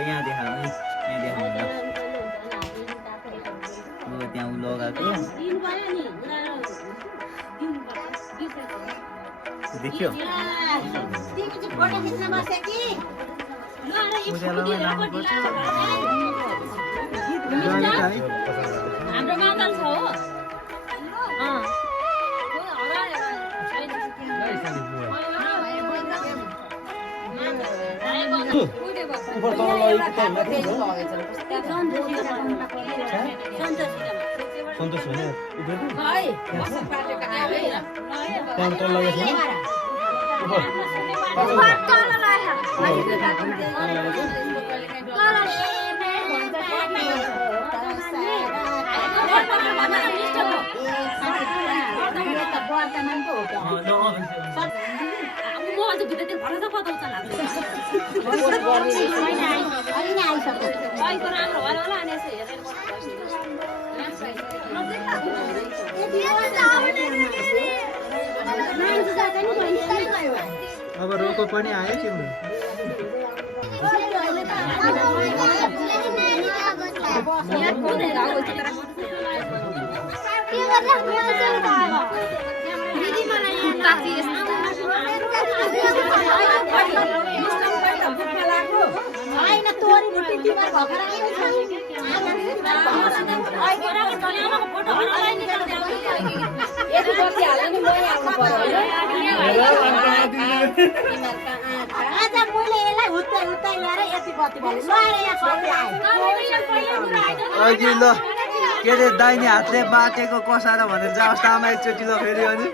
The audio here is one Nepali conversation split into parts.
यहाँ देखाउनु यहाँ देखाउनु त्यहाँ लगाएको देखियो हाम्रो मादल छ हो सन्तोष होइन अब रोको पनि आयो तिम्रो अघि ल के अरे दाहिने हातले बाटेको कसार भनेर चाहिँ अवस्थामा एकचोटि ल फेरि अनि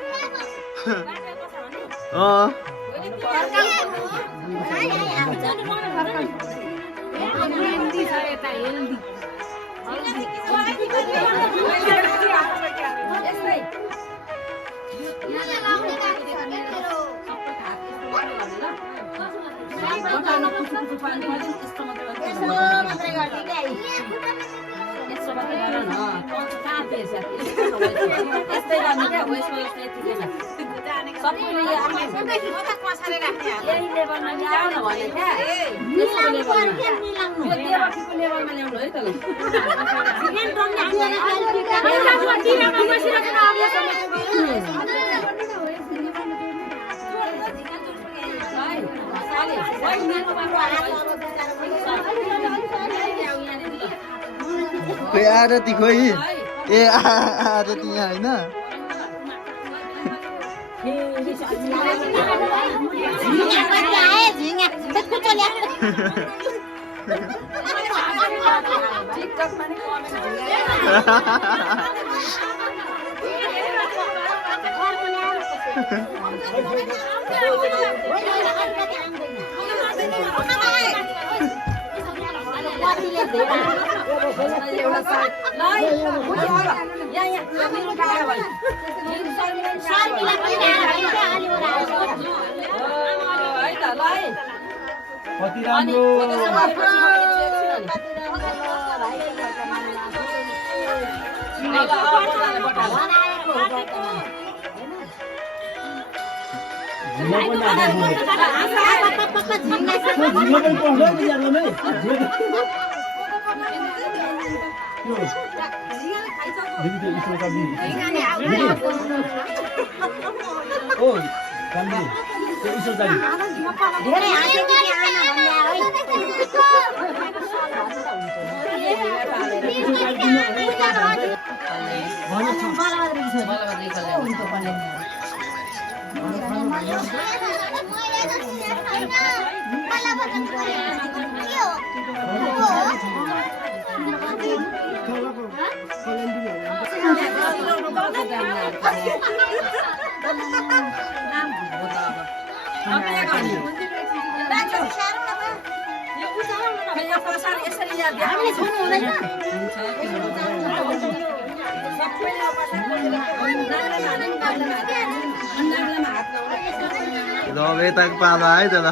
खोइ आरती खोइ ए आरती यहाँ होइन कति राम्रो त्यो प्रसाद यसरी यहाँ हामीले छोड्नु हुँदैन सबैले प्रसाद खोजेर हात ल यताको पालो है त ल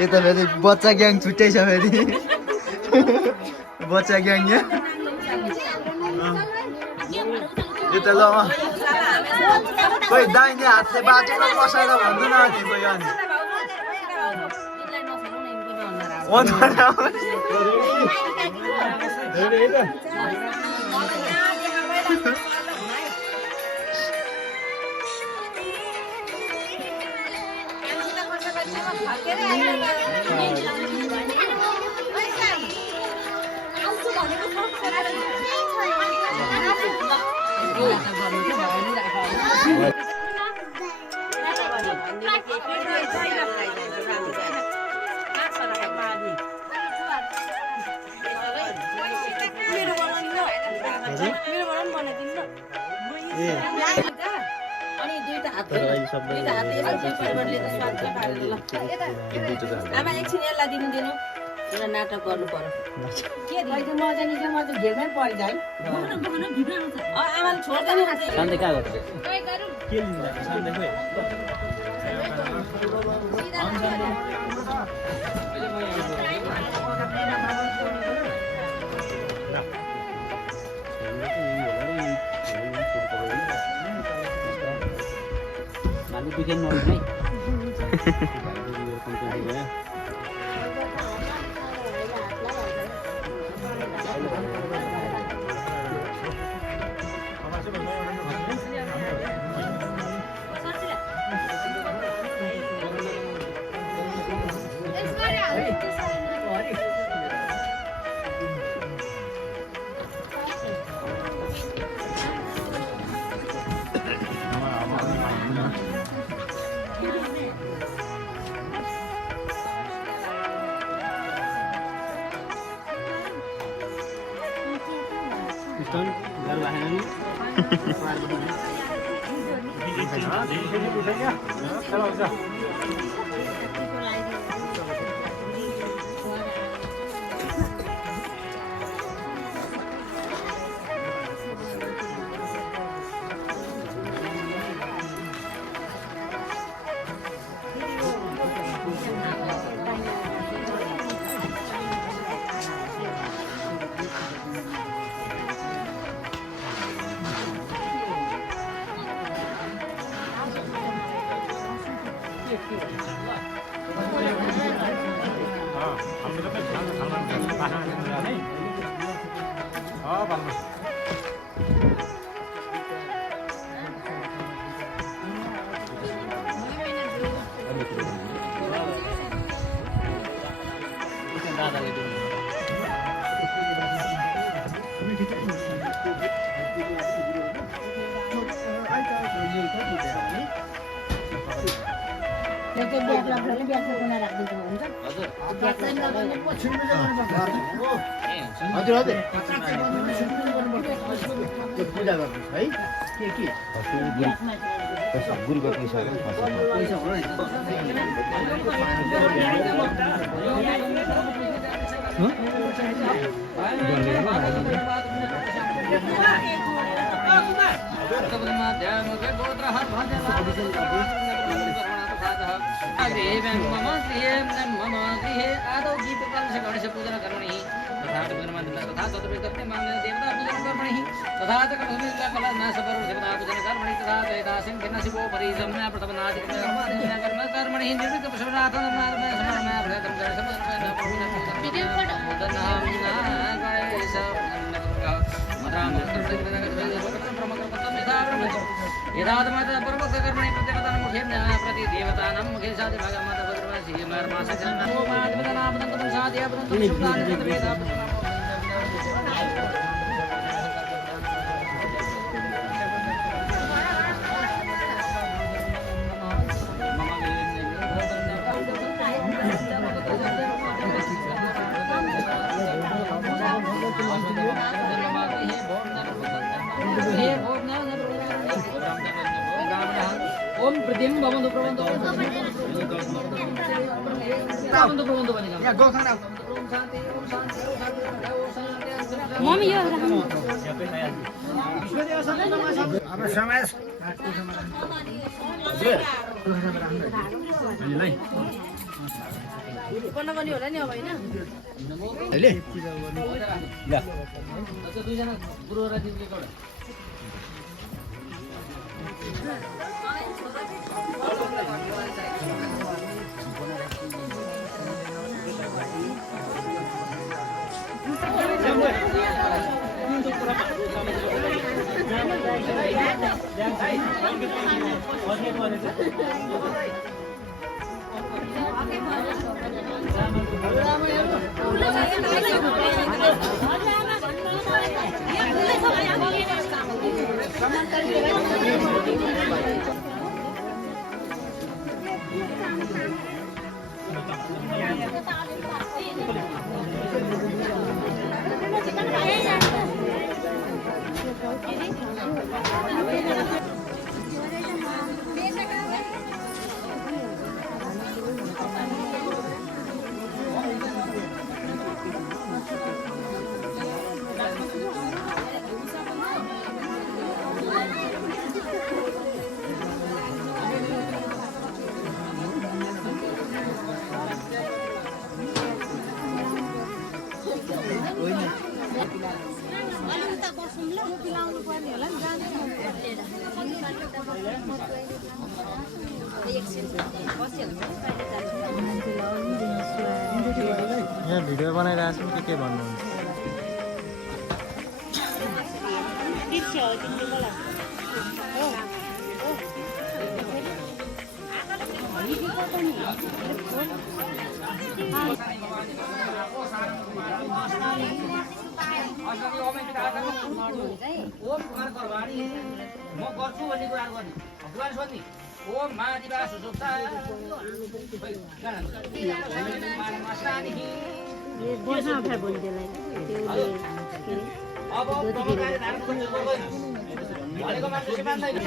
यता फेरि बच्चा ग्याङ छुट्टै छ फेरि बच्चा ग्याङ यहाँ यता ल खोइ दाहिने हातले बाटेको कसाएर भन्दैन नि खोइ अनि आमा एकछिन यसलाई दिनु दिनु एउटा नाटक गर्नु पर्यो के मजा नि म त घेरमै पर्छ है आमाले छोड्दैन bikin mau ini. Piston, lalu lahannya. Kalau usah. हजुर हजुर पूजा गर्नु है के गुरुको पैसा मम गृहे आदौ दीपकलश गणेश पूजन कर्मणि तथा तथा तत्प्रीत्यर्थे मांगल्य देवता पूजन कर्मणि तथा च कलशविद्या कलशनाश वरुण देवता पूजन कर्मणि तथा च एतासिं भिन्न शिवो परिसम्य प्रथमनादि कर्म कर्मणि निर्विघ्न प्रसन्नाथं नामः समर्पयामि भगवतं गणेश वीडियो यदात्माता परमकर्मणि प्रतिपदानं मुखेन प्रति देवतानां मुखे साधि भगवता भद्रवासी मर्मासकं नमो माधवनामदं साधि अपनं शुद्धान वेदा ओम प्रदीप दिन भवन्तु प्रबन्ध भनेको यहाँ गोखाना मम्मी यो अब समाज पनि होला नि अब होइन अहिले दुईजना गुरु र दिदीले एउटा यहाँ भिडियो बनाइरहेको छौँ के भन्नुहुन्छ म गर्छु भन्ने कुरा गर्ने भगवान सोध्ने ओम महादिवा सुसुप्ता अब भनेको मान्छे मान्दैन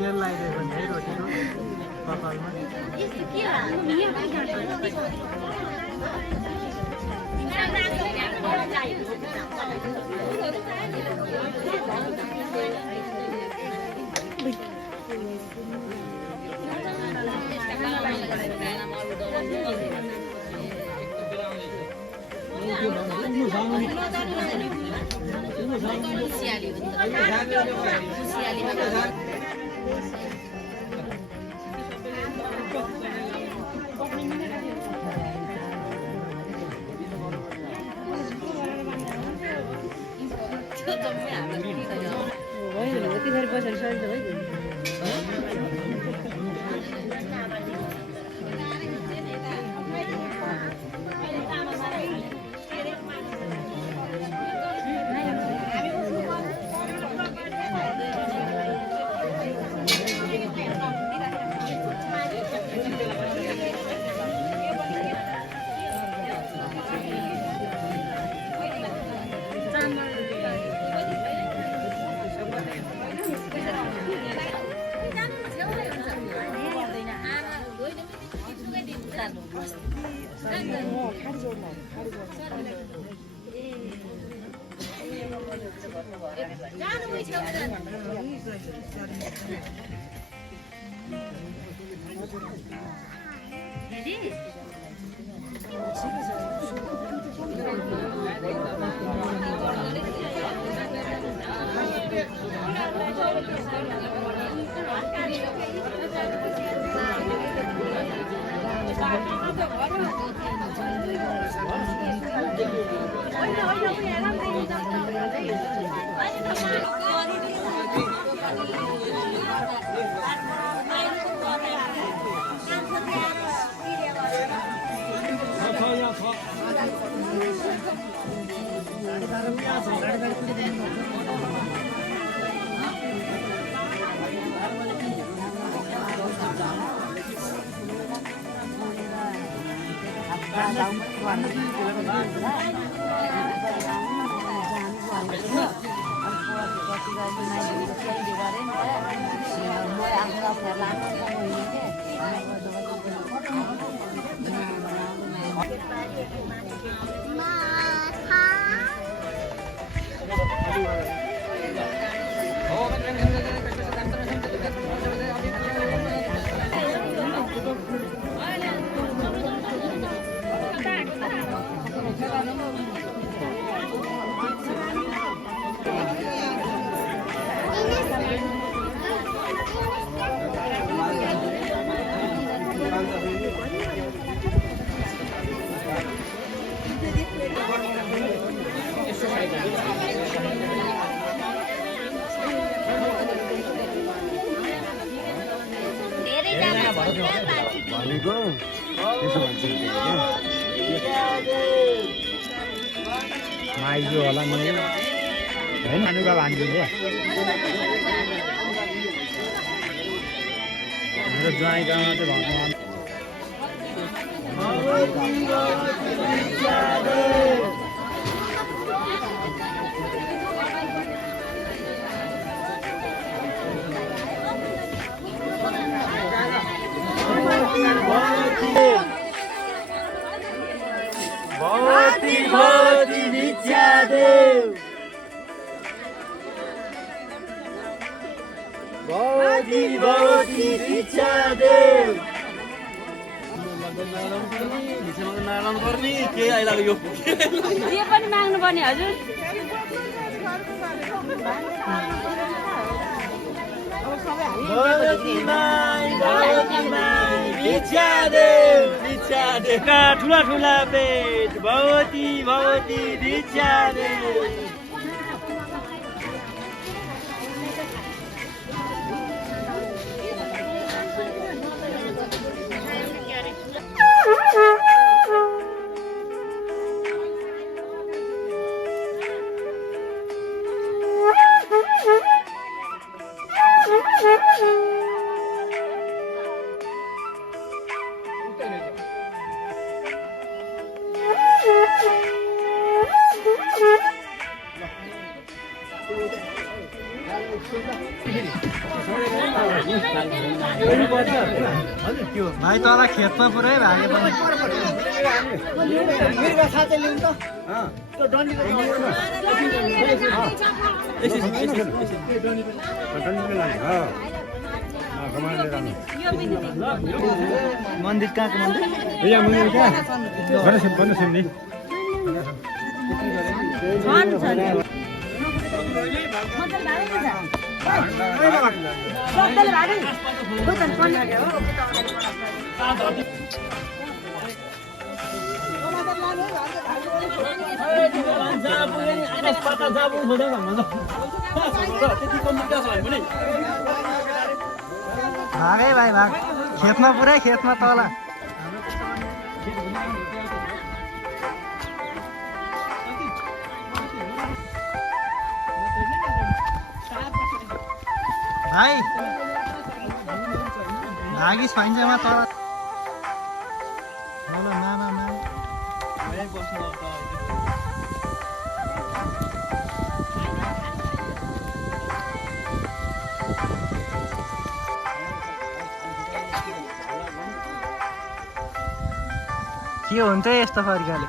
तेल लगाइदिएको नि है रोटीको कपालमा भनेको त्यसो भन्छ माइजू होला मैले होइन अनुका भान्जीले मेरो ज्वाइँ गाउँमा चाहिँ भगवान् भगवती भगवती भिक्षादेव भगवती भगवती भिक्षादेव के आइलाग्यो यो पनि माग्नु पर्ने हजुर भगवती माई भिक्षादेव भिक्षादेव ठुला ठुला पेट भगवती भगवती भिक्षादेव भाइ तल खेतमा पुरै भागे पनि मन्दिर कहाँको मन्दिर भागै भाइ भाग खेतमा पुरै खेतमा तल भाइ भागिस पाइन्छमा तल मामा के हुन्छ यस्तो फर्काले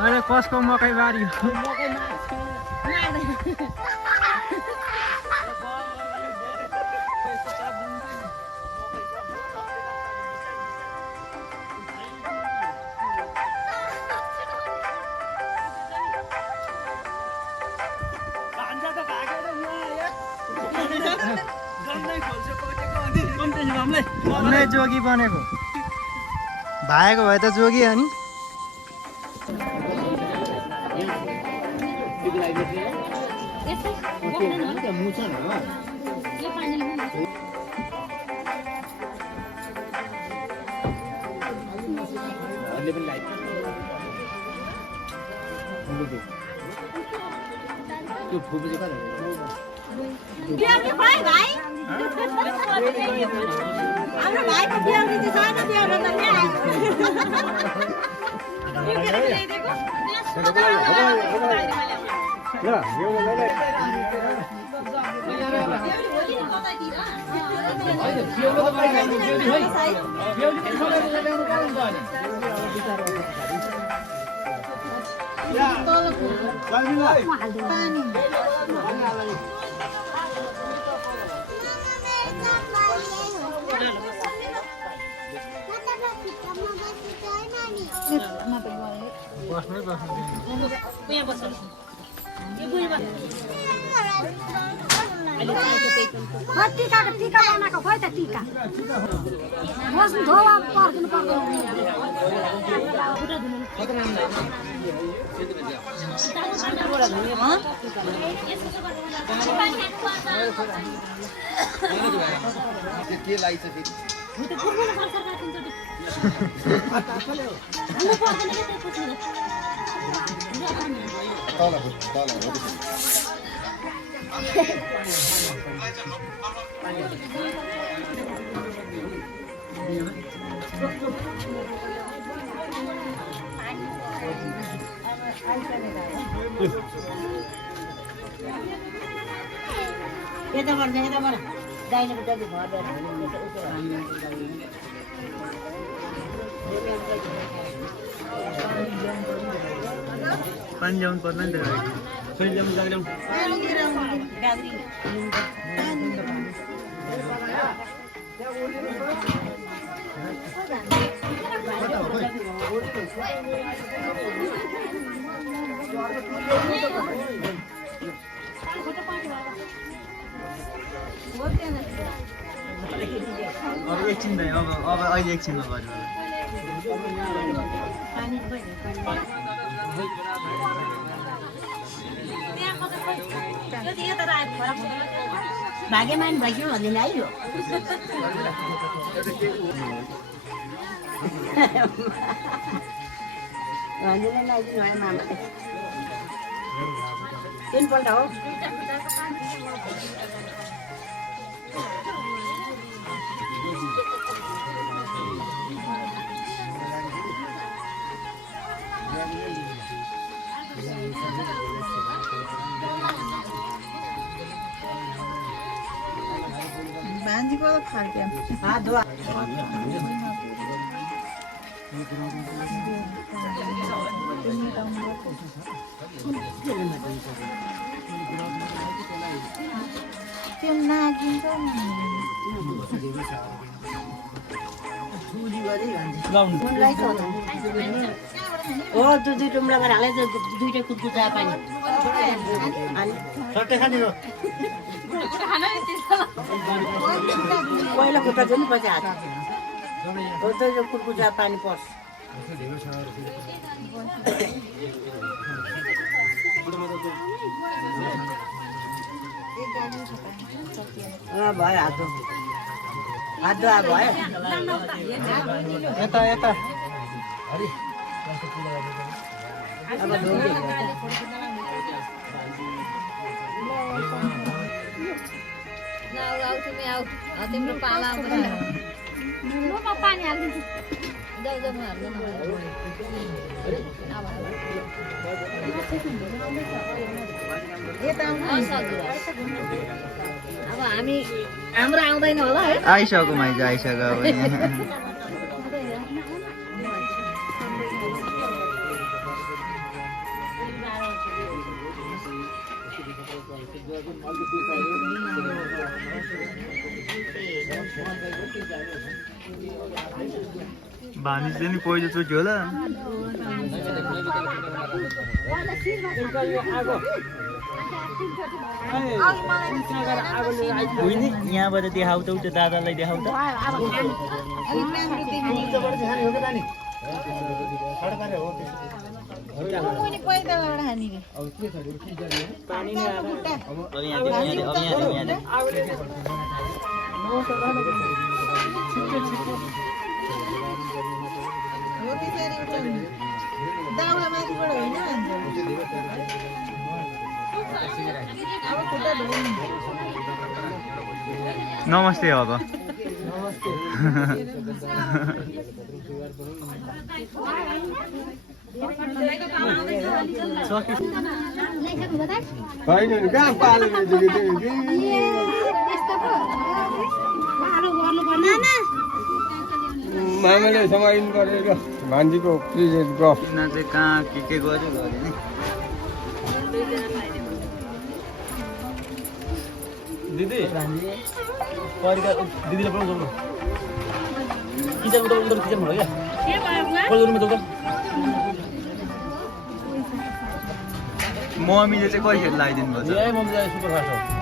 अहिले कसको मकै बारी हो जोगी बनेको भाइको भए त जोगी अनि बिहाउने भाइ भाइ हाम्रो भाइको बिहाउने चाहिँ छैन बिहाउन त टिका बनाएको खोइ त टिका बस्नु धोवा पर्खिनु पर्दैन के लाग्छ फेरि यताबाट दाहिनेपट्टि घर पानी ल्याउनु पर्दैन नि त कहिले ल्याउनु जाग्यौँ अब एकछिन भयो अब अहिले एकछिनमा गर्नु भाग्यमान भइसक्यो भन्दैन आइयो भन्दैन आइदिनु भयो मामाले तिनपल्ट हो भान्जीको फर्क्यो हात धुवा त्यो नागिन्छ हो त्यो दुई टुम्रा गरेर हाले दुईटै कुदकुचा पानी सट्टै खाने हो पहिला खुट्टा पनि पछि हात हो त्यो कुदकुचा पानी पर्छ भयो हात धुवा भयो यता यता अब धुँदै तिमी आऊ तिम्रो पाला पानी हालिदिन्छु जाऊ जाऊ म हाल्दैन अब हामी हाम्रो आउँदैन होला है आइसक्यो माइज आइसक्यो अब यहाँ भानिजले नि पहिलोचोटि होला यहाँबाट देखाउ त उता दादालाई देखाउ त नमस्ते अब होइन नि कहाँ पालेको मामाले समाइनु परेको भान्जीको प्रेजेन्ट गफ चाहिँ कहाँ के गर्यो गरे नि दिदी परिका दिदीले पनि गर्नु किचन उता उता किचन भयो क्या गर्नु त मम्मीले चाहिँ कहिले लगाइदिनु भयो ए मम्मी चाहिँ सुपर फास्ट हो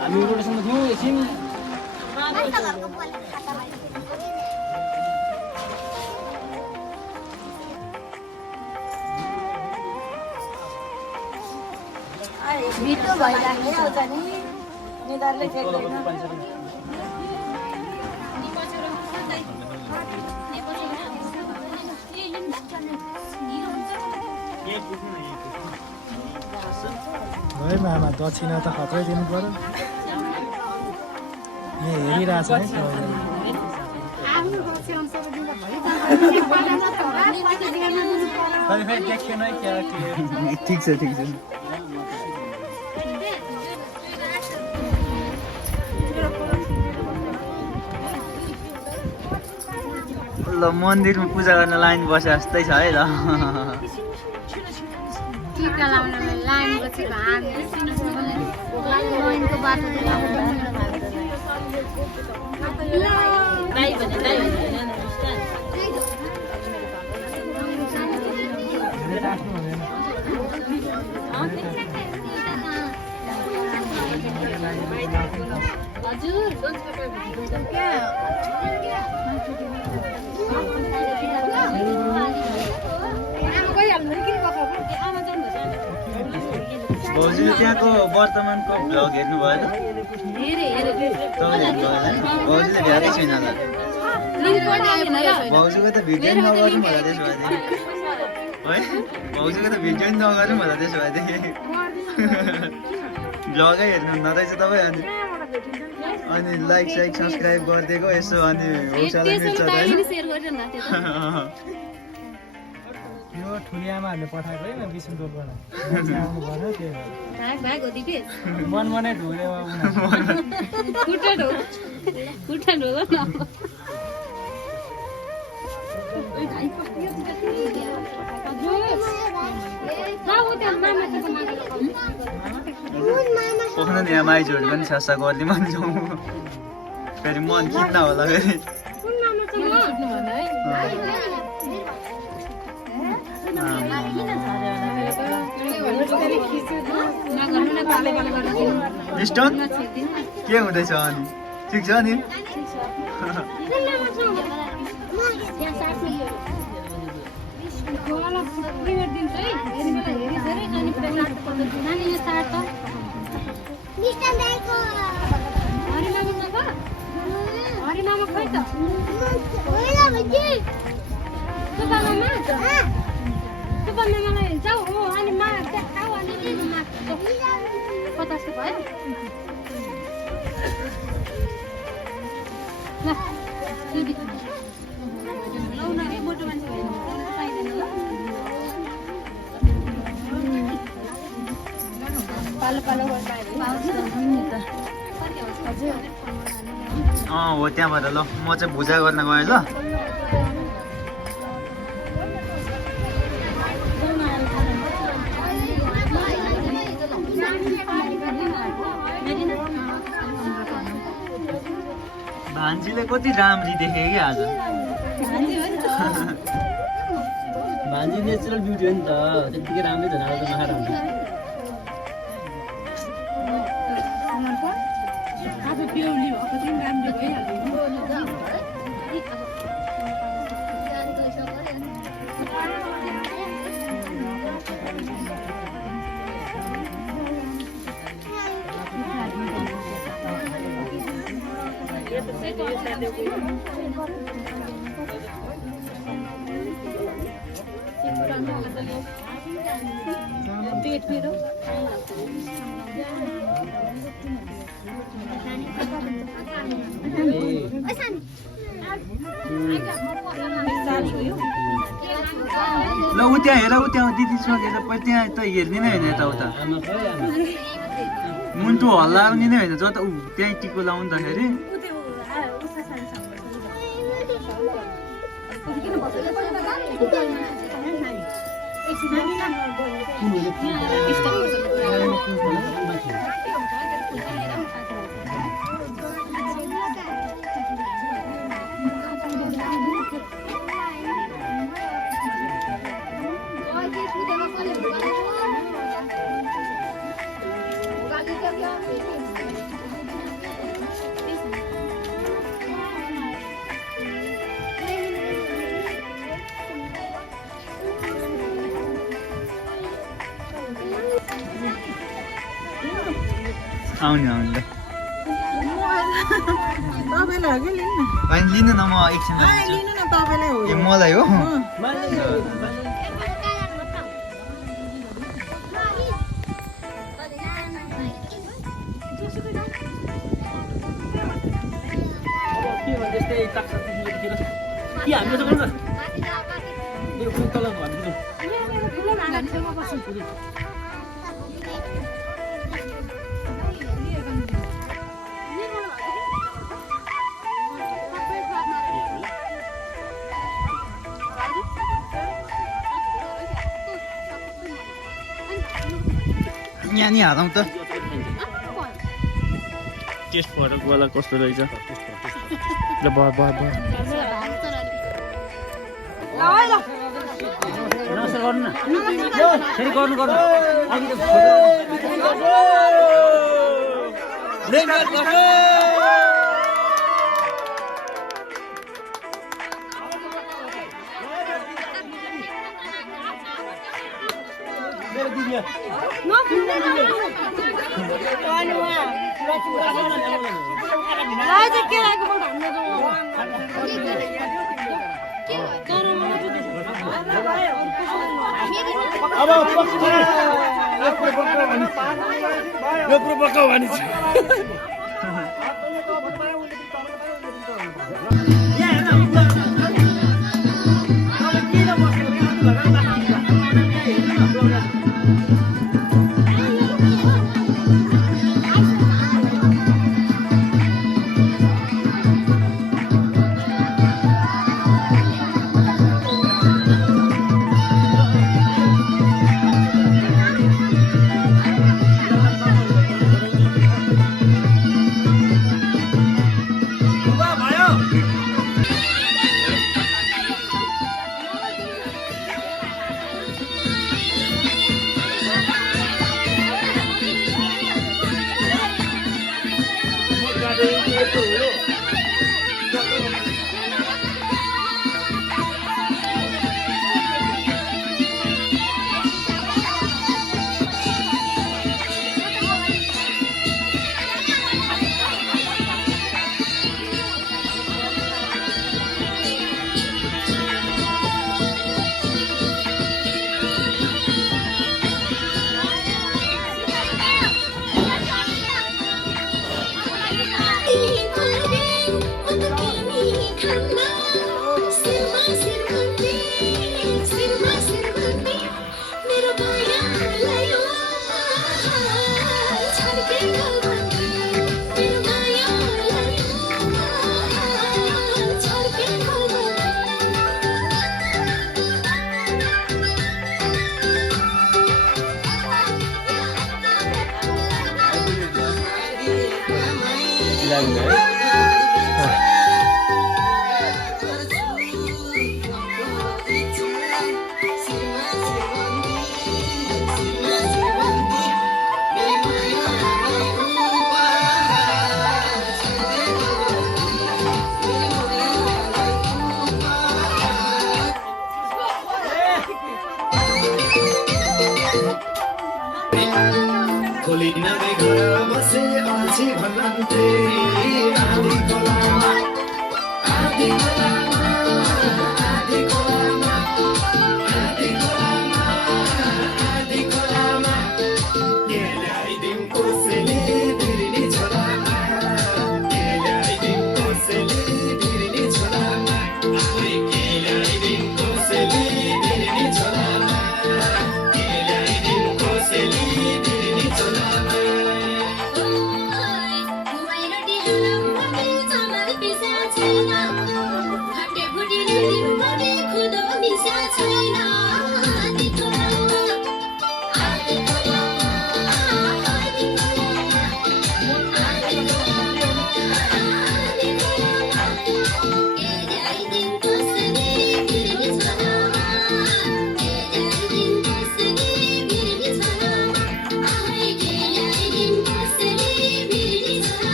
हामी रोटेसनमा थियौँ एकछिन मिठो भइरहेको आउँछ नि निधारले खेल्दैन है मामा दक्षिणा त खत्रै दिनु पर्यो यहाँ हेरिरहेछ है देखेन है क्या ठिक छ ठिक छ ल मन्दिरमा पूजा गर्न लाइन बसे जस्तै छ है ल टीका लाउन लाइन बसेको हामी लाइनको बाटो दाइ भने दाइ हजुर भाउजूले त्यहाँको वर्तमानको भ्लग हेर्नुभयो त भाउजूले भ्याएकै छैन होला भाउजूको त भिडियो नि नगरौँ होला त्यसो भएदेखि है भाउजूको त भिडियो नि नगरौँ होला त्यसो भएदेखि भ्लगै हेर्नुहुन्न रहेछ तपाईँ अनि लाइक साइक सब्सक्राइब गरिदिएको यसो अनि हौसला मिल्छ यो ठुलियामाहरूले पठाएको है बिसुनपुरबाट आउनु भएन त्यो मनमनै ढोलेमा पोख्न नि यहाँ माइजूहरू पनि छ्यासा गरिदिउँ भन्छौँ फेरि मन खिच्न होला फेरि स्टोन के हुँदैछ अनि ठिक छ नि हरिमामा खोइ त मलाई जाऊ हो अनि मा खाऊ अनि 50 भयो ल दिदी लौ न रे मोटो मान्छे भयो पाइदैन ल पालो पालो हो त्यहाँबाट ल म चाहिँ भुजा गर्न गएँ ल भान्जीले कति राम्री देखे कि आज भान्जी नेचुरल ब्युटी हो नि त त्यतिकै राम्रै झन् आज त नखा राम्रो पेट मेरो ल उ त्यहाँ हेर उ त्यहाँ दिदी सकेर त्यहाँ त हेर्ने नै होइन यताउता मुन्टु हल्लाउने नै होइन जता ऊ त्यहीँ टिको लाउँदाखेरि आउने आउने ल तपाईँलाई हो कि लिनु होइन लिनु न म एकछिन लिनु न तपाईँलाई हो ए मलाई हो त्यस्तै चाक्सा त्यतिखेर के हामी यसो गर्नु यो तल भनिदिनु यहाँ नि हालौँ त टेस्ट फरक वाला कस्तो रहेछ ल भयो भयो भयो नमस्कार गर्नु न फेरि गर्नु गर्नु मेरो दिदी अब यो कुरो पक्का भने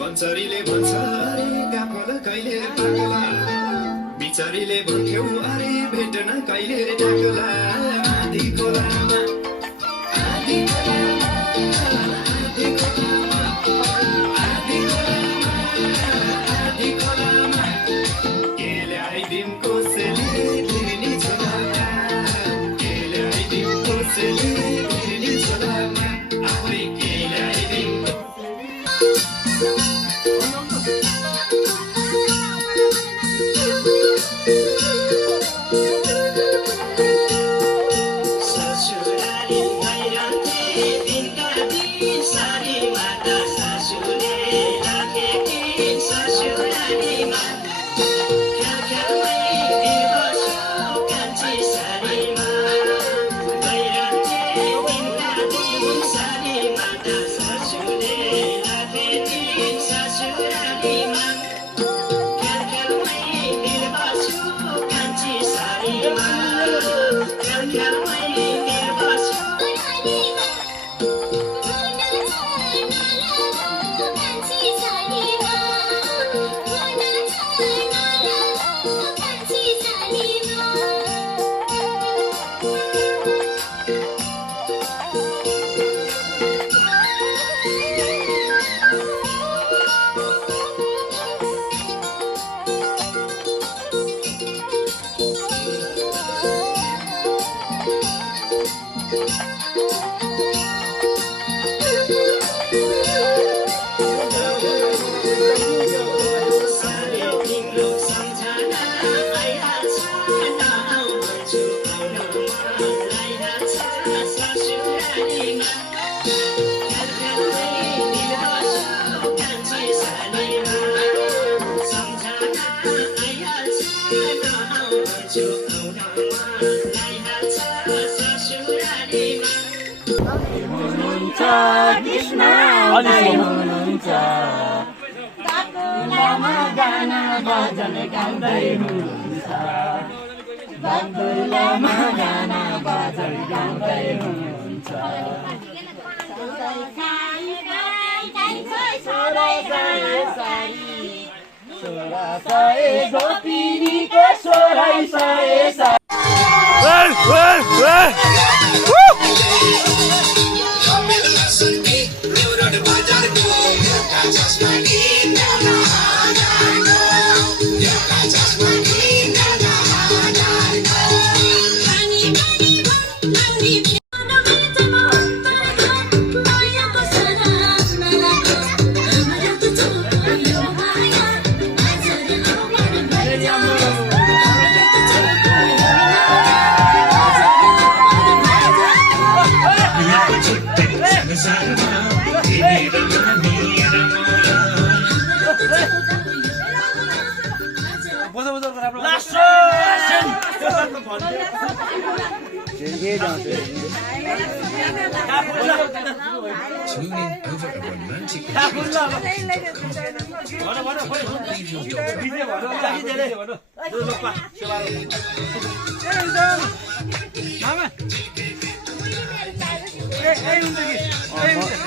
बन्चरीले भन्छ अरे गाफल कहिले पाकला बिचरीले भन्थ्यौ अरे भेट्न कहिले डाकला आधी खोलामा आधी खोलामा के ल्याइदिम कोसेली भिर्नी छोलामा के ल्याइदिम कोसेली भिर्नी छोलामा आफै के ल्याइदिम सम्झना आइहाल्छ नआउ भन्छु आउन मन लागिहाल्छ ससुरालीमा सम्झना आइहाल्छ नआउँछु आउन मन आइहाल्छ ससुरालीमा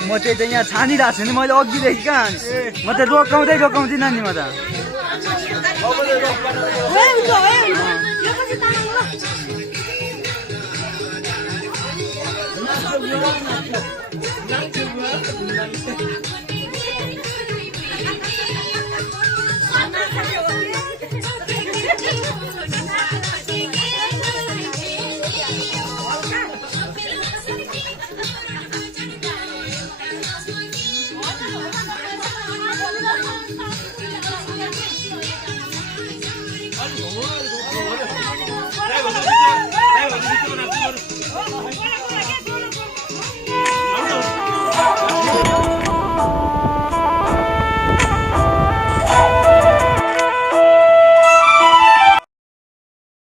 म चाहिँ यहाँ छानिरहेको छु नि मैले अघिदेखि कहाँ म त रोकाउँदिनँ नि म त यो